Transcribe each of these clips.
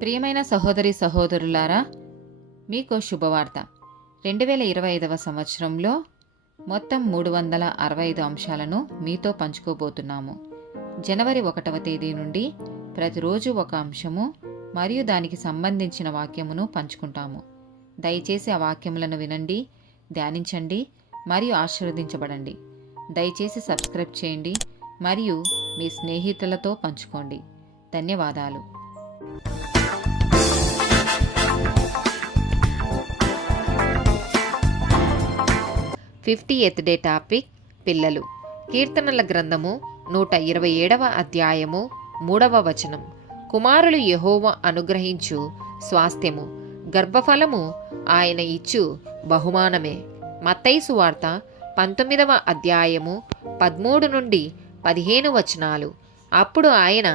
ప్రియమైన సహోదరి సహోదరులారా, మీకు శుభవార్త. 2025వ సంవత్సరంలో మొత్తం 365 అంశాలను మీతో పంచుకోబోతున్నాము. జనవరి 1వ తేదీ నుండి ప్రతిరోజు ఒక అంశము మరియు దానికి సంబంధించిన వాక్యమును పంచుకుంటాము. దయచేసి ఆ వాక్యములను వినండి, ధ్యానించండి మరియు ఆశీర్వదించబడండి. దయచేసి సబ్స్క్రైబ్ చేయండి మరియు మీ స్నేహితులతో పంచుకోండి. ధన్యవాదాలు. 50th డే టాపిక్ పిల్లలు. కీర్తనల గ్రంథము 127వ అధ్యాయము 3వ వచనం. కుమారులు యెహోవా అనుగ్రహించు స్వాస్థ్యము, గర్భఫలము ఆయన ఇచ్చు బహుమానమే. మత్తయి సువార్త 19వ అధ్యాయము 13 నుండి 15 వచనాలు. అప్పుడు ఆయన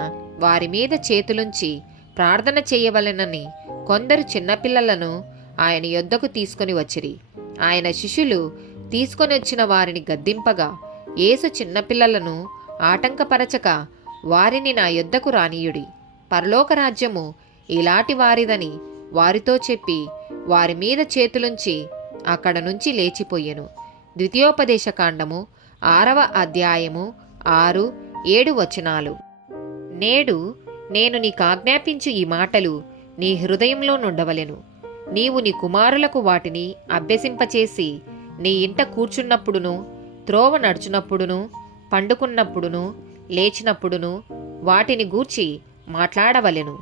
వారి మీద చేతులుంచి ప్రార్థన చేయవలెనని కొందరు చిన్నపిల్లలను ఆయన యొద్దకు తీసుకొని వచ్చిరి. ఆయన శిష్యులు తీసుకొని వచ్చిన వారిని గద్దింపగా, యేసు చిన్నపిల్లలను ఆటంకపరచక వారిని నా యొద్దకు రానీయుడి, పరలోక రాజ్యము ఇలాంటి వారిదని వారితో చెప్పి వారి మీద చేతులుంచి అక్కడ నుంచి లేచిపోయెను. ద్వితీయోపదేశకాండము 6వ అధ్యాయము 6-7 వచనాలు. నేడు నేను నీకాజ్ఞాపించు ఈ మాటలు నీ హృదయంలో నుండవలెను. నీవు నీ కుమారులకు వాటిని అభ్యసింపచేసి నీ ఇంట కూర్చున్నప్పుడును, త్రోవ నడుచునప్పుడును, పండుకున్నప్పుడును, లేచినప్పుడును వాటిని గూర్చి మాట్లాడవలెను.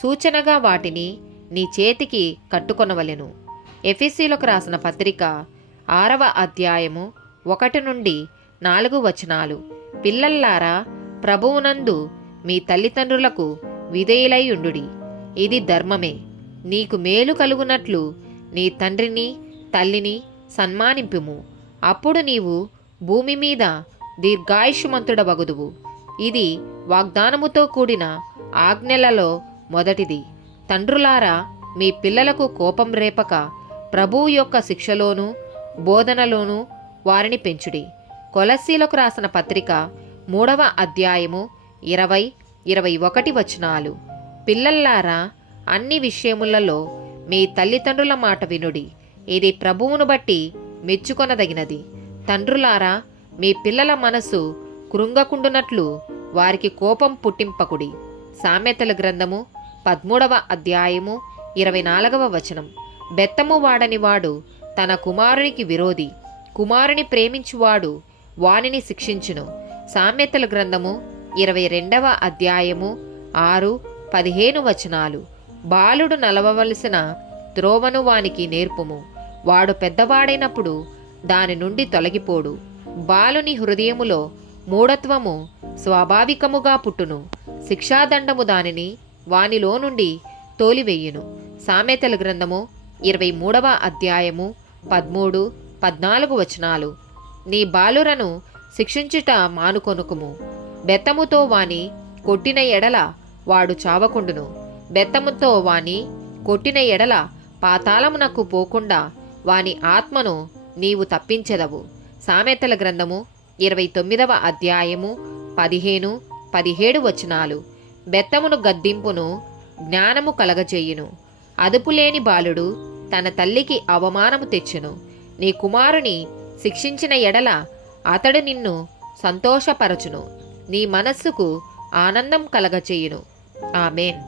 సూచనగా వాటిని నీ చేతికి కట్టుకొనవలెను. ఎఫెసీయులకు రాసిన పత్రిక 6వ అధ్యాయము 1 నుండి 4 వచనాలు. పిల్లల్లారా, ప్రభువునందు మీ తల్లిదండ్రులకు విధేయులై ఉండుడి, ఇది ధర్మమే. నీకు మేలు కలుగునట్లు నీ తండ్రిని తల్లిని సన్మానింపుము, అప్పుడు నీవు భూమి మీద దీర్ఘాయుష్మంతుడవగుదువు. ఇది వాగ్దానముతో కూడిన ఆజ్ఞలలో మొదటిది. తండ్రులారా, మీ పిల్లలకు కోపం రేపక ప్రభువు యొక్క శిక్షలోనూ బోధనలోనూ వారిని పెంచుడి. కొలస్సీలకు రాసిన పత్రిక 3వ అధ్యాయము 20-21 వచనాలు. పిల్లల్లారా, అన్ని విషయములలో మీ తల్లిదండ్రుల మాట వినుడి, ఇది ప్రభువును బట్టి మెచ్చుకొనదగినది. తండ్రులారా, మీ పిల్లల మనసు కృంగకుండునట్లు వారికి కోపం పుట్టింపకుడి. సామెతల గ్రంథము 13వ అధ్యాయము 24వ వచనం. బెత్తము వాడని వాడు తన కుమారునికి విరోధి, కుమారుని ప్రేమించువాడు వానిని శిక్షించును. సామెతల గ్రంథము 22వ అధ్యాయము 6-15 వచనాలు. బాలుడు నలవవలసిన త్రోవను వానికి నేర్పుము, వాడు పెద్దవాడైనప్పుడు దాని నుండి తొలగిపోడు. బాలుని హృదయములో మూఢత్వము స్వాభావికముగా పుట్టును, శిక్షాదండము దానిని వానిలో నుండి తోలివెయ్యును. సామెతల గ్రంథము 23వ అధ్యాయము 13-14 వచనాలు. నీ బాలురను శిక్షించుట మానుకొనుకుము, బెత్తముతో వాని కొట్టిన ఎడల వాడు చావకుండును, బెత్తముతో వాని కొట్టిన ఎడల పాతాళమునకు పోకుండా వాని ఆత్మను నీవు తప్పించెదవు. సామెతల గ్రంథము 29వ అధ్యాయము 15-17 వచనాలు. బెత్తమును గద్దింపును జ్ఞానము కలగజేయును, అదుపులేని బాలుడు తన తల్లికి అవమానము తెచ్చును. నీ కుమారుని శిక్షించిన ఎడల అతడు నిన్ను సంతోషపరచును, నీ మనస్సుకు ఆనందం కలగచేయును. ఆమేన్.